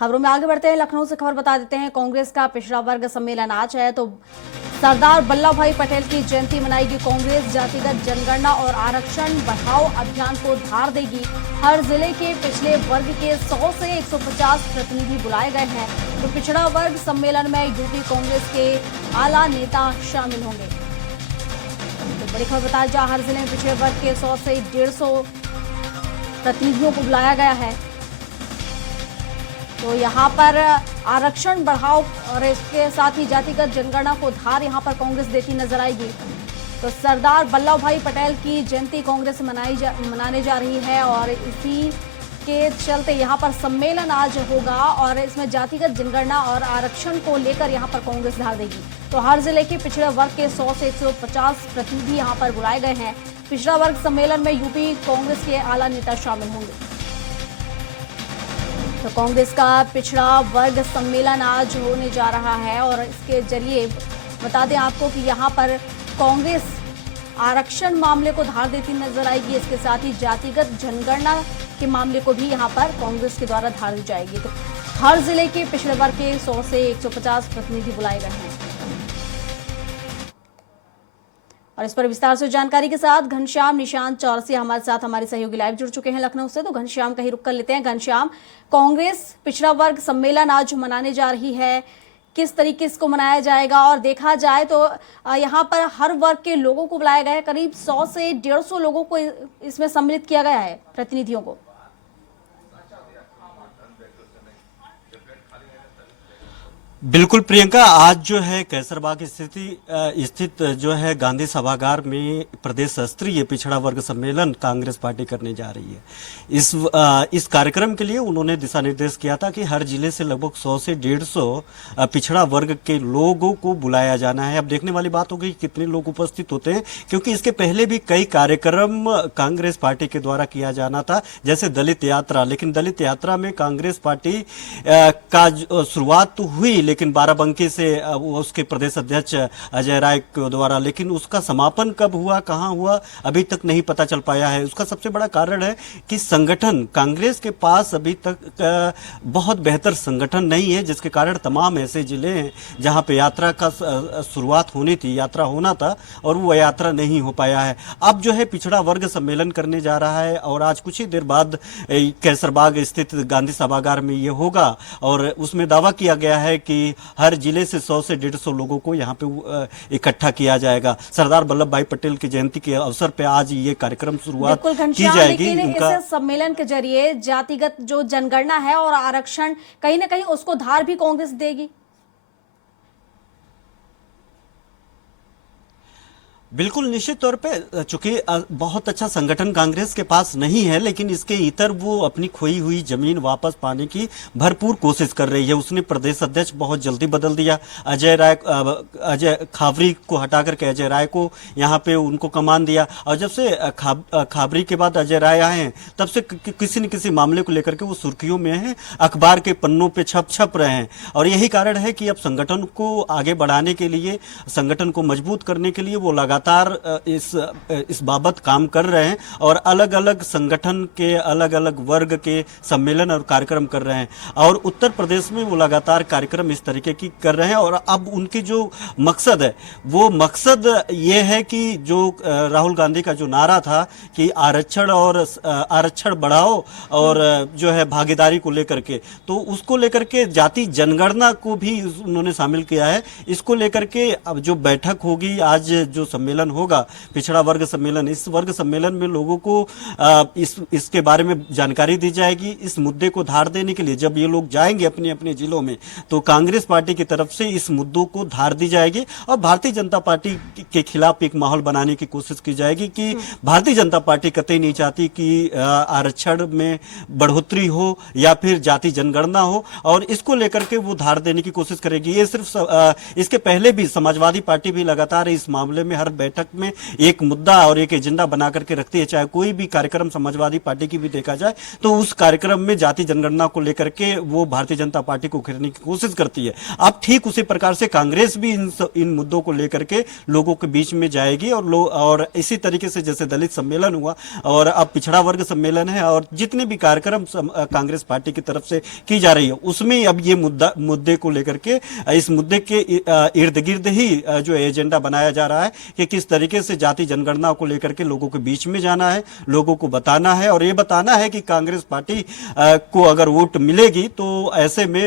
खबरों में आगे बढ़ते हैं। लखनऊ से खबर बता देते हैं, कांग्रेस का पिछड़ा वर्ग सम्मेलन आज है तो सरदार वल्लभ भाई पटेल की जयंती मनाएगी कांग्रेस। जातिगत जनगणना और आरक्षण बढ़ाओ अभियान को धार देगी। हर जिले के पिछड़े वर्ग के 100 से 150 प्रतिनिधि बुलाए गए हैं। तो पिछड़ा वर्ग सम्मेलन में यूपी कांग्रेस के आला नेता शामिल होंगे। तो बड़ी खबर बताया जा, हर जिले में पिछड़े वर्ग के 100 से 150 प्रतिनिधियों को बुलाया गया है। तो यहाँ पर आरक्षण बढ़ाओ और इसके साथ ही जातिगत जनगणना को धार यहाँ पर कांग्रेस देती नजर आएगी। तो सरदार वल्लभ भाई पटेल की जयंती कांग्रेस मनाने जा रही है और इसी के चलते यहाँ पर सम्मेलन आज होगा और इसमें जातिगत जनगणना और आरक्षण को लेकर यहाँ पर कांग्रेस धार देगी। तो हर जिले के पिछड़े वर्ग के 100 से 150 प्रतिनिधि यहाँ पर बुलाए गए हैं। पिछड़ा वर्ग सम्मेलन में यूपी कांग्रेस के आला नेता शामिल होंगे। तो कांग्रेस का पिछड़ा वर्ग सम्मेलन आज होने जा रहा है और इसके जरिए बता दें आपको कि यहाँ पर कांग्रेस आरक्षण मामले को धार देती नजर आएगी। इसके साथ ही जातिगत जनगणना के मामले को भी यहाँ पर कांग्रेस के द्वारा धार दी जाएगी। तो हर जिले के पिछड़े वर्ग के 100 से 150 प्रतिनिधि बुलाए गए हैं। और इस पर विस्तार से जानकारी के साथ घनश्याम निशांत चौरसिया हमारे साथ, हमारे सहयोगी लाइव जुड़ चुके हैं लखनऊ से। तो घनश्याम का ही रुख कर लेते हैं। घनश्याम, कांग्रेस पिछड़ा वर्ग सम्मेलन आज मनाने जा रही है, किस तरीके से इसको मनाया जाएगा? और देखा जाए तो यहाँ पर हर वर्ग के लोगों को बुलाया गया है, करीब 100 से 150 लोगों को इसमें सम्मिलित किया गया है, प्रतिनिधियों को। बिल्कुल प्रियंका, आज जो है कैसरबाग स्थित जो है गांधी सभागार में प्रदेश स्तरीय पिछड़ा वर्ग सम्मेलन कांग्रेस पार्टी करने जा रही है। इस कार्यक्रम के लिए उन्होंने दिशा निर्देश किया था कि हर जिले से लगभग 100 से 150 पिछड़ा वर्ग के लोगों को बुलाया जाना है। अब देखने वाली बात होगी कितने लोग उपस्थित होते हैं, क्योंकि इसके पहले भी कई कार्यक्रम कांग्रेस पार्टी के द्वारा किया जाना था, जैसे दलित यात्रा। लेकिन दलित यात्रा में कांग्रेस पार्टी का शुरुआत तो हुई लेकिन बाराबंकी से उसके प्रदेश अध्यक्ष अजय राय के द्वारा, लेकिन उसका समापन कब हुआ, कहां हुआ, अभी तक नहीं पता चल पाया है। उसका सबसे बड़ा कारण है कि संगठन कांग्रेस के पास अभी तक बहुत बेहतर संगठन नहीं है, जिसके कारण तमाम ऐसे जिले हैं जहां पे यात्रा का शुरुआत होनी थी, यात्रा होना था और वो यात्रा नहीं हो पाया है। अब जो है पिछड़ा वर्ग सम्मेलन करने जा रहा है और आज कुछ ही देर बाद कैसरबाग स्थित गांधी सभागार में ये होगा और उसमें दावा किया गया है कि हर जिले से 100 से 150 लोगों को यहाँ पे इकट्ठा किया जाएगा। सरदार वल्लभ भाई पटेल की जयंती के अवसर पे आज ये कार्यक्रम शुरुआत की जाएगी। इस सम्मेलन के जरिए जातिगत जो जनगणना है और आरक्षण कहीं ना कहीं उसको धार भी कांग्रेस देगी। बिल्कुल निश्चित तौर पे, चूंकि बहुत अच्छा संगठन कांग्रेस के पास नहीं है, लेकिन इसके इतर वो अपनी खोई हुई जमीन वापस पाने की भरपूर कोशिश कर रही है। उसने प्रदेश अध्यक्ष बहुत जल्दी बदल दिया, अजय खाबरी को हटा करके अजय राय को यहाँ पे उनको कमान दिया और जब से खाबरी के बाद अजय राय आए हैं तब से किसी न किसी मामले को लेकर के वो सुर्खियों में हैं, अखबार के पन्नों पे छप रहे हैं। और यही कारण है कि अब संगठन को आगे बढ़ाने के लिए, संगठन को मजबूत करने के लिए वो लगातार इस बाबत काम कर रहे हैं और अलग अलग संगठन के अलग अलग वर्ग के सम्मेलन और कार्यक्रम कर रहे हैं। और उत्तर प्रदेश में वो लगातार कार्यक्रम इस तरीके की कर रहे हैं और अब उनकी जो मकसद है वो मकसद ये है कि जो राहुल गांधी का जो नारा था कि आरक्षण बढ़ाओ और जो है भागीदारी को लेकर के, तो उसको लेकर के जाति जनगणना को भी उन्होंने शामिल किया है। इसको लेकर के अब जो बैठक होगी, आज जो सम्मेलन होगा पिछड़ा वर्ग सम्मेलन, इस वर्ग सम्मेलन में लोगों को इसके बारे में जानकारी दी जाएगी। इस मुद्दे को धार देने के लिए जब ये लोग जाएंगे अपने अपने जिलों में तो कांग्रेस पार्टी की तरफ से इस मुद्दों को धार दी जाएगी और भारतीय जनता पार्टी के खिलाफ एक माहौल बनाने की कोशिश की जाएगी कि भारतीय जनता पार्टी कतई नहीं चाहती कि आरक्षण में बढ़ोतरी हो या फिर जाति जनगणना हो और इसको लेकर के वो धार देने की कोशिश करेगी। ये सिर्फ इसके पहले भी समाजवादी पार्टी भी लगातार इस मामले में हर बैठक में एक मुद्दा और एक एजेंडा बना करके रखती है, चाहे कोई भी कार्यक्रम समाजवादी पार्टी की भी देखा जाए तो उस कार्यक्रम में जाति जनगणना को लेकर के वो भारतीय जनता पार्टी को घेरने की कोशिश करती है। अब ठीक उसी प्रकार से कांग्रेस भी इन मुद्दों को लेकर के लोगों के बीच में जाएगी और इसी तरीके से जैसे दलित सम्मेलन हुआ और अब पिछड़ा वर्ग सम्मेलन है और जितने भी कार्यक्रम कांग्रेस पार्टी की तरफ से की जा रही है उसमें अब ये मुद्दे को लेकर के इस मुद्दे के इर्द गिर्द ही जो एजेंडा बनाया जा रहा है कि किस तरीके से जाति जनगणना को लेकर के लोगों के बीच में जाना है, लोगों को बताना है और ये बताना है कि कांग्रेस पार्टी को अगर वोट मिलेगी तो ऐसे में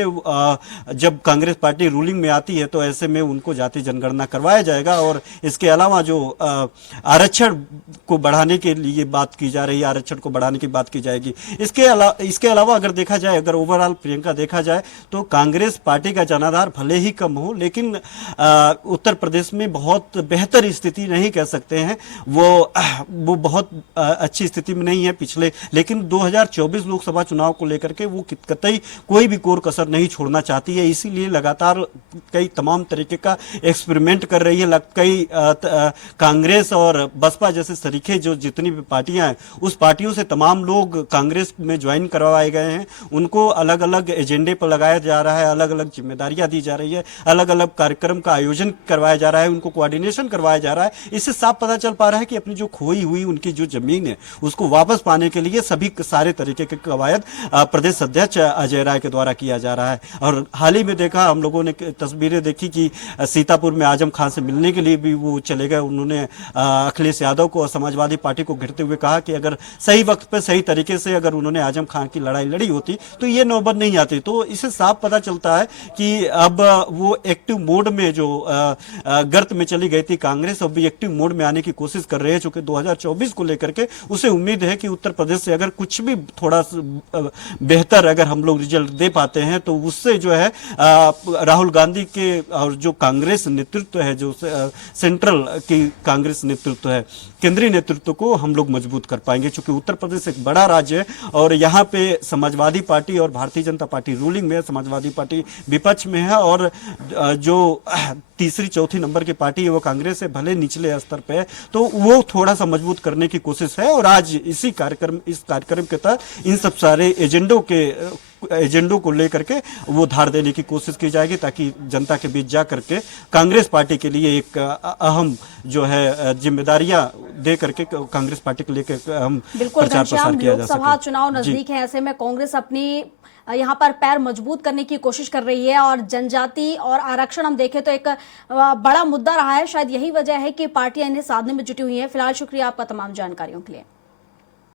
जब कांग्रेस पार्टी रूलिंग में आती है तो ऐसे में उनको जाति जनगणना करवाया जाएगा। और इसके अलावा जो आरक्षण को बढ़ाने के लिए बात की जा रही है, आरक्षण को बढ़ाने की बात की जाएगी। इसके अलावा अगर देखा जाए, अगर ओवरऑल प्रियंका देखा जाए तो कांग्रेस पार्टी का जनाधार भले ही कम हो लेकिन उत्तर प्रदेश में बहुत बेहतर स्थिति नहीं कह सकते हैं, वो बहुत अच्छी स्थिति में नहीं है पिछले, लेकिन 2024 लोकसभा चुनाव को लेकर के वो कतई कोई भी कोर कसर नहीं छोड़ना चाहती है, इसीलिए लगातार कई तमाम तरीके का एक्सपेरिमेंट कर रही है। कई कांग्रेस और बसपा जैसे सरीखे जो जितनी भी पार्टियां हैं उस पार्टियों से तमाम लोग कांग्रेस में ज्वाइन करवाए गए हैं, उनको अलग अलग एजेंडे पर लगाया जा रहा है, अलग अलग जिम्मेदारियां दी जा रही है, अलग अलग कार्यक्रम का आयोजन करवाया जा रहा है, उनको कोऑर्डिनेशन करवाया जा रहा है। इससे साफ पता चल पा रहा है कि अपनी जो खोई हुई उनकी जो जमीन है उसको वापस पाने के लिए सभी सारे तरीके के कवायद प्रदेश अध्यक्ष अजय राय के द्वारा किया जा रहा है। और हाल ही में देखा, हम लोगों ने तस्वीरें देखी कि सीतापुर में आजम खान से मिलने के लिए भी वो चले गए। उन्होंने अखिलेश यादव को और समाजवादी पार्टी को घेरते हुए कहा कि अगर सही वक्त पर सही तरीके से अगर उन्होंने आजम खान की लड़ाई लड़ी होती तो ये नौबत नहीं आती। तो इससे साफ पता चलता है कि अब वो एक्टिव मोड में जो गर्त में चली गई थी कांग्रेस, अब भी एक्टिव मोड में आने की कोशिश कर रहे हैं, चूंकि 2024 को लेकर के उसे उम्मीद है कि उत्तर प्रदेश से अगर कुछ भी थोड़ा बेहतर अगर हम लोग रिजल्ट दे पाते हैं तो उससे जो है राहुल गांधी के और जो कांग्रेस नेतृत्व है, जो सेंट्रल की कांग्रेस नेतृत्व है, केंद्रीय नेतृत्व को हम लोग मजबूत कर पाएंगे। क्योंकि उत्तर प्रदेश एक बड़ा राज्य है और यहाँ पे समाजवादी पार्टी और भारतीय जनता पार्टी रूलिंग में है, समाजवादी पार्टी विपक्ष में है और जो तीसरी चौथी नंबर की पार्टी है वो कांग्रेस है, भले निचले स्तर पे है, तो वो थोड़ा सा मजबूत करने की कोशिश है। और आज इस कार्यक्रम के तहत इन सब सारे एजेंडों को लेकर के वो धार देने की कोशिश की जाएगी ताकि जनता के बीच जा करके कांग्रेस पार्टी के लिए एक अहम जो है जिम्मेदारियां दे करके कांग्रेस पार्टी को लेकर हम प्रचार प्रसार किया जा सके। लोकसभा चुनाव नजदीक है, ऐसे में कांग्रेस अपनी यहाँ पर पैर मजबूत करने की कोशिश कर रही है और जनजाति और आरक्षण हम देखें तो एक बड़ा मुद्दा रहा है। शायद यही वजह है कि पार्टियां इन्हें साधने में जुटी हुई हैं। फिलहाल शुक्रिया आपका तमाम जानकारियों के लिए।